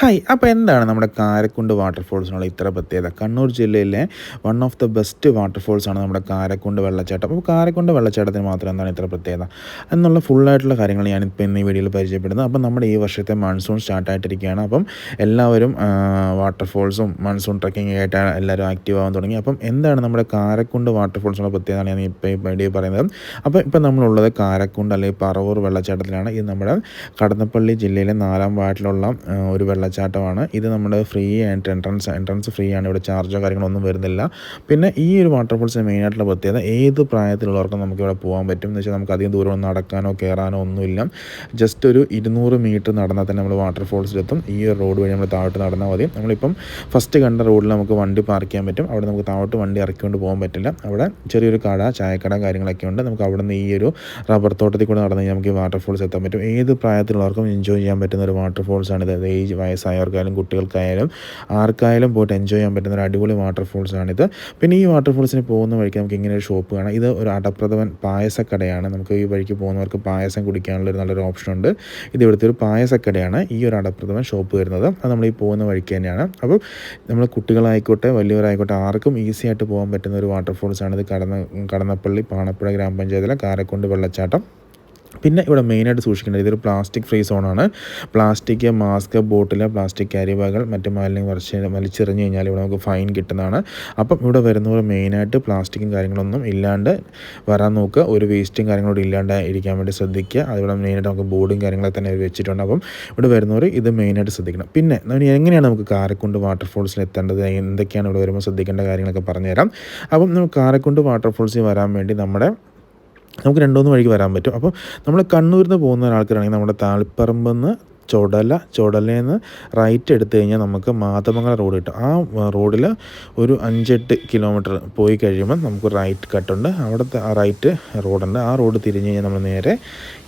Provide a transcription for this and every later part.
Hi. അപ്പോൾ എന്താണ് നമ്മുടെ കാരക്കുണ്ട് വാട്ടർഫോൾസിനുള്ള ഇത്ര പ്രത്യേകത? കണ്ണൂർ ജില്ലയിലെ വൺ ഓഫ് ദ ബെസ്റ്റ് വാട്ടർഫോൾസാണ് നമ്മുടെ കാരക്കുണ്ട് വെള്ളച്ചാട്ടം. അപ്പോൾ കാരക്കുണ്ട് വെള്ളച്ചാട്ടത്തിന് മാത്രം എന്താണ് ഇത്ര പ്രത്യേകത എന്നുള്ള ഫുള്ളായിട്ടുള്ള കാര്യങ്ങൾ ഞാനിപ്പോൾ ഇന്ന് ഈ വീഡിയോയിൽ പരിചയപ്പെടുന്നത്. അപ്പം നമ്മുടെ ഈ വർഷത്തെ മൺസൂൺ സ്റ്റാർട്ടായിട്ടിരിക്കുകയാണ്. അപ്പം എല്ലാവരും വാട്ടർഫോൾസും മൺസൂൺ ട്രക്കിംഗ് ആയിട്ടാണ് എല്ലാവരും ആക്റ്റീവ് ആവാൻ തുടങ്ങി. അപ്പം എന്താണ് നമ്മുടെ കാരക്കുണ്ട് വാട്ടർഫോൾസിനുള്ള പ്രത്യേകതയാണ് ഞാൻ ഇപ്പോൾ ഈ വീഡിയോ പറയുന്നത്. അപ്പോൾ ഇപ്പം നമ്മളുള്ളത് കാരക്കുണ്ട് അല്ലെങ്കിൽ പറവൂർ വെള്ളച്ചാട്ടത്തിലാണ്. ഇത് നമ്മുടെ കടന്നപ്പള്ളി ജില്ലയിലെ 4-ാം വാർഡിലുള്ള ഒരു വെള്ളച്ചാട്ടമാണ്. ഇത് നമ്മുടെ ഫ്രീ ആയിട്ട് എൻട്രൻസ് ഫ്രീ ആണ്. ഇവിടെ ചാർജോ കാര്യങ്ങളൊന്നും വരുന്നില്ല. പിന്നെ ഈ ഒരു വാട്ടർഫോൾസിന് മെയിനായിട്ടുള്ള പ്രത്യേകത ഏത് പ്രായത്തിലുള്ളവർക്കും നമുക്കിവിടെ പോകാൻ പറ്റും. എന്ന് വെച്ചാൽ നമുക്ക് അധികം ദൂരം നടക്കാനോ കയറാനോ ഒന്നുമില്ല. ജസ്റ്റ് ഒരു 200 മീറ്റർ നടന്നാൽ തന്നെ നമ്മൾ വാട്ടർഫോൾസിലെത്തും. ഈ ഒരു റോഡ് വഴി നമ്മൾ താഴോട്ട് നടന്നാൽ മതി. നമ്മളിപ്പം ഫസ്റ്റ് കണ്ട റോഡിൽ നമുക്ക് വണ്ടി പാർക്ക് ചെയ്യാൻ പറ്റും. അവിടെ നമുക്ക് താഴോട്ട് വണ്ടി ഇറക്കിക്കൊണ്ട് പോകാൻ പറ്റില്ല. അവിടെ ചെറിയൊരു കട, ചായക്കട കാര്യങ്ങളൊക്കെ ഉണ്ട്. നമുക്ക് അവിടെ നിന്ന് ഈ ഒരു റബ്ബർ തോട്ടത്തിൽ കൂടെ നടന്നു കഴിഞ്ഞാൽ നമുക്ക് ഈ വാട്ടർഫോൾസ് എത്താൻ പറ്റും. ഏത് പ്രായത്തിലുള്ളവർക്കും എൻജോയ് ചെയ്യാൻ പറ്റുന്ന ഒരു വാട്ടർഫോൾസാണിത്. ഏജ് വയസ്സായവർക്കായാലും കുട്ടികൾക്കായാലും ആർക്കായാലും പോയിട്ട് എൻജോയ് ചെയ്യാൻ പറ്റുന്ന ഒരു അടിപൊളി വാട്ടർഫോൾസാണിത്. പിന്നെ ഈ വാട്ടർഫോൾസിന് പോകുന്ന വഴിക്ക് നമുക്ക് ഇങ്ങനെ ഒരു ഷോപ്പ് കാണാം. ഇത് ഒരു അടപ്രഥമൻ പായസക്കടയാണ്. നമുക്ക് ഈ വഴിക്ക് പോകുന്നവർക്ക് പായസം കുടിക്കാനുള്ള ഒരു നല്ലൊരു ഓപ്ഷൻ ഉണ്ട്. ഇത് ഇവിടുത്തെ ഒരു പായസക്കടയാണ് ഈ ഒരു അടപ്രഥമൻ ഷോപ്പ് വരുന്നത്. അത് നമ്മൾ ഈ പോകുന്ന വഴിക്ക് തന്നെയാണ്. അപ്പം നമ്മൾ കുട്ടികളായിക്കോട്ടെ വലിയവരായിക്കോട്ടെ ആർക്കും ഈസി ആയിട്ട് പോകാൻ പറ്റുന്ന ഒരു വാട്ടർഫോൾസാണ് ഇത്. കടന്നപ്പള്ളി പാണപ്പുഴ ഗ്രാമപഞ്ചായത്തിലെ കാരക്കുണ്ട് വെള്ളച്ചാട്ടം. പിന്നെ ഇവിടെ മെയിനായിട്ട് സൂക്ഷിക്കേണ്ടത് ഇതൊരു പ്ലാസ്റ്റിക് ഫ്രീ സോണാണ്. പ്ലാസ്റ്റിക്, മാസ്ക്, ബോട്ടിൽ, പ്ലാസ്റ്റിക് ക്യാരി ബാഗുകൾ, മറ്റ് മാലിന്യങ്ങൾ വലിച്ചെറിഞ്ഞ് കഴിഞ്ഞാൽ ഇവിടെ നമുക്ക് ഫൈൻ കിട്ടുന്നതാണ്. അപ്പം ഇവിടെ വരുന്നവർ മെയിനായിട്ട് പ്ലാസ്റ്റിക്കും കാര്യങ്ങളൊന്നും ഇല്ലാണ്ട് വരാൻ നോക്കുക. ഒരു വേസ്റ്റും കാര്യങ്ങളോട് ഇല്ലാണ്ട് ഇരിക്കാൻ വേണ്ടി ശ്രദ്ധിക്കുക. അതിവിടെ മെയിനായിട്ട് നമുക്ക് ബോർഡും കാര്യങ്ങളൊക്കെ തന്നെ വെച്ചിട്ടുണ്ട്. അപ്പം ഇവിടെ വരുന്നവർ ഇത് മെയിനായിട്ട് ശ്രദ്ധിക്കണം. പിന്നെ എങ്ങനെയാണ് നമുക്ക് കാരക്കുണ്ട് വാട്ടർഫോൾസിൽ എത്തേണ്ടത്, എന്തൊക്കെയാണ് ഇവിടെ വരുമ്പോൾ ശ്രദ്ധിക്കേണ്ട കാര്യങ്ങളൊക്കെ പറഞ്ഞുതരാം. അപ്പം നമുക്ക് കാരക്കുണ്ട് വാട്ടർഫോൾസിൽ വരാൻ വേണ്ടി നമുക്ക് 2-3 വഴിക്ക് വരാൻ പറ്റും. അപ്പോൾ നമ്മൾ കണ്ണൂരിൽ നിന്ന് പോകുന്ന ഒരാൾക്കാരാണെങ്കിൽ നമ്മുടെ താളിപ്പറമ്പിൽ നിന്ന് ചുടലയിൽ നിന്ന് റൈറ്റ് എടുത്തു കഴിഞ്ഞാൽ നമുക്ക് മാതമംഗലം റോഡ് കിട്ടും. ആ റോഡിൽ ഒരു 5-8 കിലോമീറ്റർ പോയി കഴിയുമ്പോൾ നമുക്ക് റൈറ്റ് കട്ടുണ്ട്. അവിടുത്തെ ആ റൈറ്റ് റോഡുണ്ട്. ആ റോഡ് തിരിഞ്ഞ് കഴിഞ്ഞാൽ നമ്മൾ നേരെ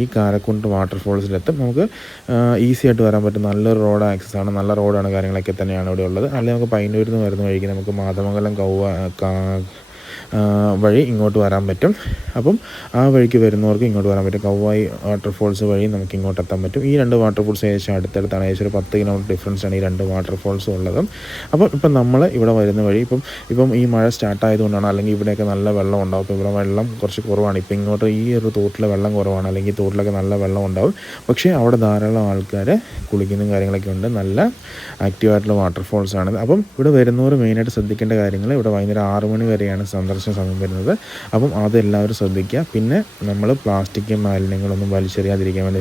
ഈ കാരക്കുണ്ട് വാട്ടർഫോൾസിലെത്തും. നമുക്ക് ഈസി ആയിട്ട് വരാൻ പറ്റും. നല്ലൊരു റോഡ് ആക്സസ് ആണ്. നല്ല റോഡാണ്, കാര്യങ്ങളൊക്കെ തന്നെയാണ് ഇവിടെ ഉള്ളത്. അല്ലെങ്കിൽ നമുക്ക് പയ്യന്നൂരിൽ നിന്ന് വരുന്ന വഴിക്ക് നമുക്ക് മാതമംഗലം വഴി ഇങ്ങോട്ട് വരാൻ പറ്റും. അപ്പം ആ വഴിക്ക് വരുന്നവർക്ക് ഇങ്ങോട്ട് വരാൻ പറ്റും. കൗവായി വാട്ടർഫോൾസ് വഴി നമുക്ക് ഇങ്ങോട്ട് എത്താൻ പറ്റും. ഈ 2 വാട്ടർഫോൾസ് ഏകദേശം അടുത്തടുത്താണ്. ഏകദേശം ഒരു 10 കിലോമീറ്റർ ഡിഫറൻസാണ് ഈ 2 വാട്ടർഫോൾസും ഉള്ളത്. അപ്പം ഇപ്പം നമ്മൾ ഇവിടെ വരുന്ന വഴി ഇപ്പം ഈ മഴ സ്റ്റാർട്ടായതുകൊണ്ടാണ്, അല്ലെങ്കിൽ ഇവിടെയൊക്കെ നല്ല വെള്ളം ഉണ്ടാവും. ഇപ്പോൾ ഇവിടെ വെള്ളം കുറച്ച് കുറവാണ്. ഇപ്പം ഇങ്ങോട്ട് ഈ ഒരു തോട്ടിലെ വെള്ളം കുറവാണ്, അല്ലെങ്കിൽ തോട്ടിലൊക്കെ നല്ല വെള്ളം ഉണ്ടാവും. പക്ഷേ അവിടെ ധാരാളം ആൾക്കാർ കുളിക്കുന്നതും കാര്യങ്ങളൊക്കെ ഉണ്ട്. നല്ല ആക്റ്റീവായിട്ടുള്ള വാട്ടർഫോൾസാണ്. അപ്പം ഇവിടെ വരുന്നവർ മെയിനായിട്ട് ശ്രദ്ധിക്കേണ്ട കാര്യങ്ങൾ, ഇവിടെ വൈകുന്നേരം 6 മണി വരെയാണ് സന്ദർശന സമയം വരുന്നത്. അപ്പം അതെല്ലാവരും ശ്രദ്ധിക്കുക. പിന്നെ നമ്മൾ പ്ലാസ്റ്റിക് മാലിന്യങ്ങളൊന്നും വലിച്ചെറിയാതിരിക്കാൻ വേണ്ടി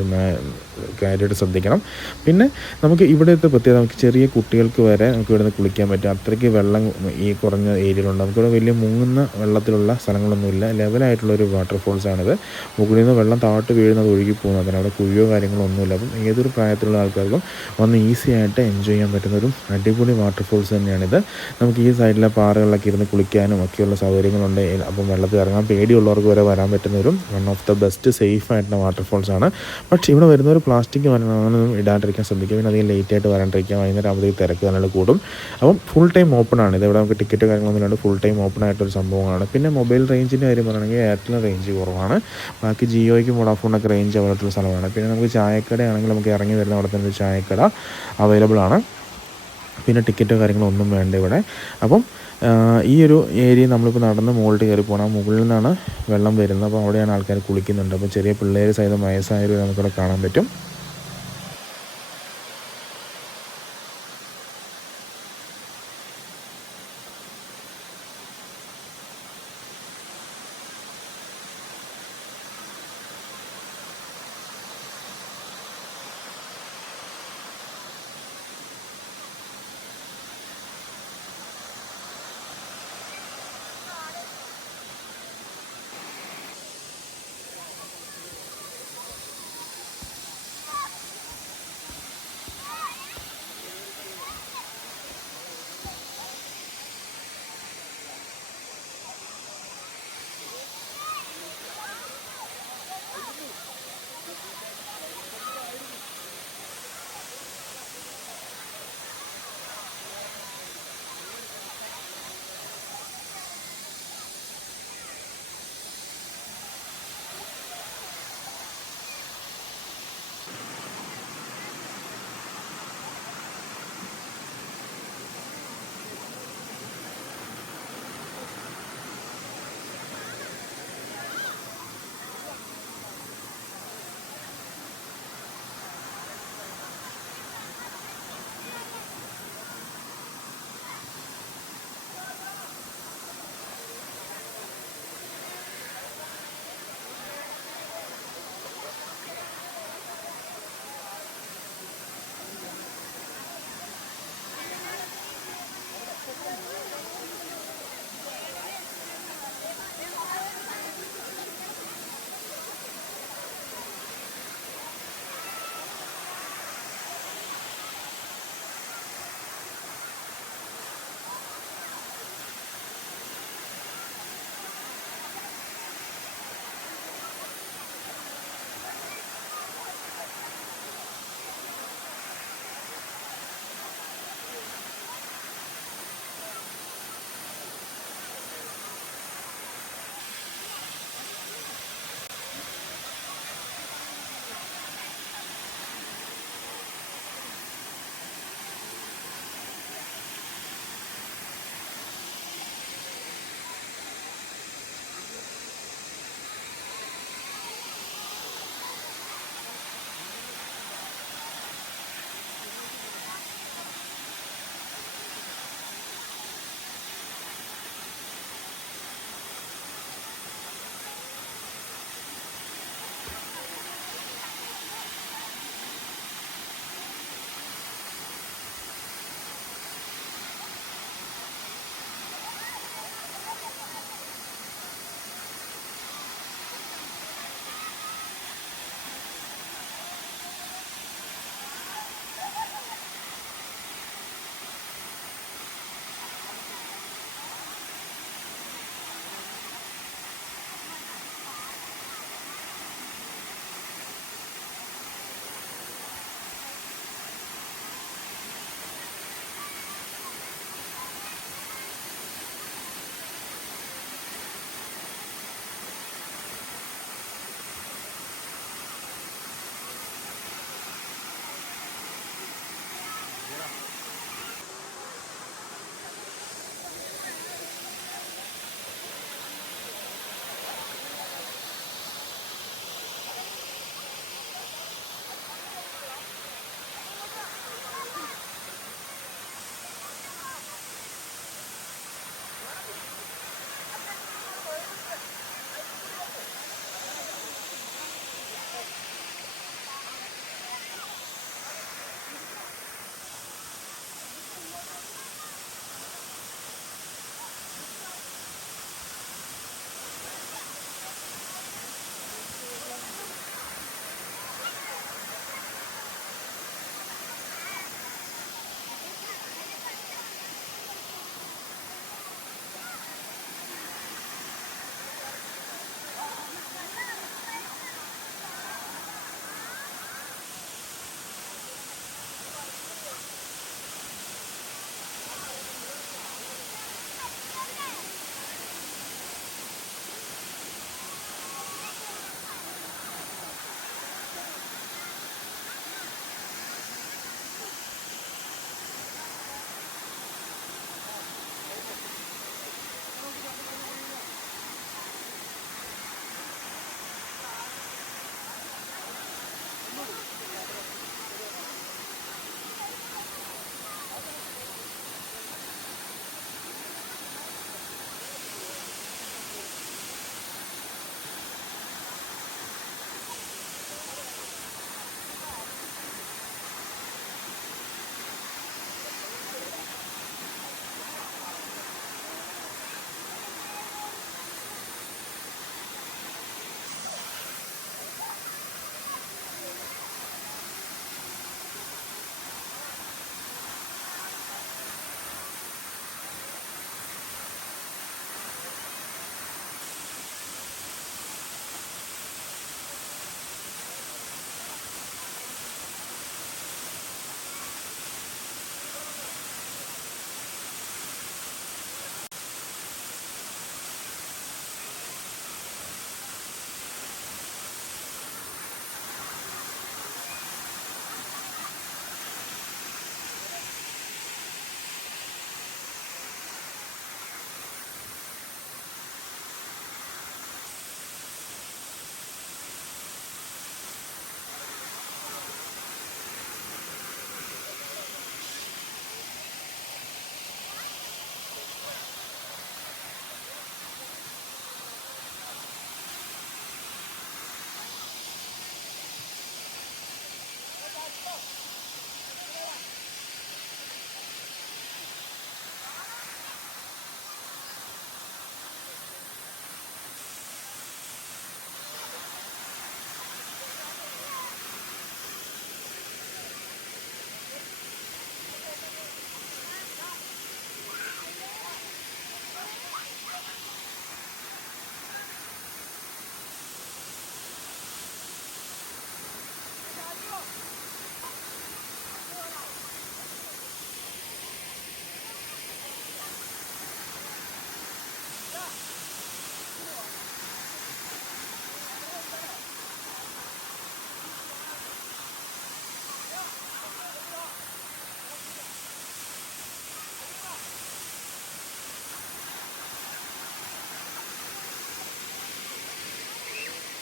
കാര്യമായിട്ട് ശ്രദ്ധിക്കണം. പിന്നെ നമുക്ക് ഇവിടുത്തെ പ്രത്യേകത, നമുക്ക് ചെറിയ കുട്ടികൾക്ക് വരെ നമുക്ക് ഇവിടുന്ന് കുളിക്കാൻ പറ്റും. അത്രയ്ക്ക് വെള്ളം ഈ കുറഞ്ഞ ഏരിയയിലുണ്ട്. നമുക്കിവിടെ വലിയ മുങ്ങുന്ന വെള്ളത്തിലുള്ള സ്ഥലങ്ങളൊന്നുമില്ല. ലെവലായിട്ടുള്ളൊരു വാട്ടർഫോൾസാണിത്. മുകളിൽ നിന്ന് വെള്ളം താഴോട്ട് വീഴുന്നത് ഒഴുകി പോകുന്നതിന് അവിടെ കുഴിയോ കാര്യങ്ങളോ ഒന്നുമില്ല. അപ്പം ഏതൊരു പ്രായത്തിലുള്ള ആൾക്കാർക്കും വന്ന് ഈസി ആയിട്ട് എൻജോയ് ചെയ്യാൻ പറ്റുന്നൊരു അടിപൊളി വാട്ടർഫോൾസ് തന്നെയാണിത്. നമുക്ക് ഈ സൈഡിലെ പാറകളിലൊക്കെ ഇരുന്ന് കുളിക്കാനും ഒക്കെയുള്ള സൗകര്യങ്ങളുണ്ട്. അപ്പം വെള്ളത്തിൽ ഇറങ്ങാൻ പേടിയുള്ളവർക്ക് വരെ വരാൻ പറ്റുന്നൊരു one of the best safe ആയിട്ടുള്ള വാട്ടർഫോൾസാണ്. പക്ഷേ ഇവിടെ വരുന്നൊരു പ്ലാസ്റ്റിക് അങ്ങനെയൊന്നും ഇടാണ്ടിരിക്കാൻ ശ്രദ്ധിക്കുക. പിന്നെ അധികം ലേറ്റായിട്ട് വരാണ്ടിരിക്കുക. വൈകുന്നേരം ആകുമ്പോഴത്തേക്ക് തിരക്ക് നല്ല കൂടും. അപ്പം ഫുൾ ടൈം ഓപ്പൺ ആണ്. ഇതിവിടെ നമുക്ക് ടിക്കറ്റ് കാര്യങ്ങളൊന്നും ഇല്ലാണ്ട് ഫുൾ ടൈം ഓപ്പൺ ആയിട്ടൊരു സംഭവമാണ്. പിന്നെ മൊബൈൽ റേഞ്ചിൻ്റെ കാര്യം പറയുകയാണെങ്കിൽ എയർടെൽ റേഞ്ച് കുറവാണ്. ബാക്കി ജിയോയ്ക്കും വോഡാഫോണൊക്കെ റേഞ്ച് അവൈലബിൾ സ്ഥലമാണ്. പിന്നെ നമുക്ക് ചായക്കടയാണെങ്കിൽ നമുക്ക് ഇറങ്ങി വരുന്ന അവിടെ തന്നെ ഒരു ചായക്കട അവൈലബിൾ ആണ്. പിന്നെ ടിക്കറ്റോ കാര്യങ്ങളോ ഒന്നും വേണ്ട ഇവിടെ. അപ്പം ഈ ഒരു ഏരിയ നമ്മളിപ്പോൾ നടന്ന് മുകളിൽ കയറി പോകണം. മുകളിൽ നിന്നാണ് വെള്ളം വരുന്നത്. അപ്പോൾ അവിടെയാണ് ആൾക്കാർ കുളിക്കുന്നുണ്ട്. അപ്പോൾ ചെറിയ പിള്ളേർ സഹിതം വയസ്സായവർ നമുക്കിവിടെ കാണാൻ പറ്റും.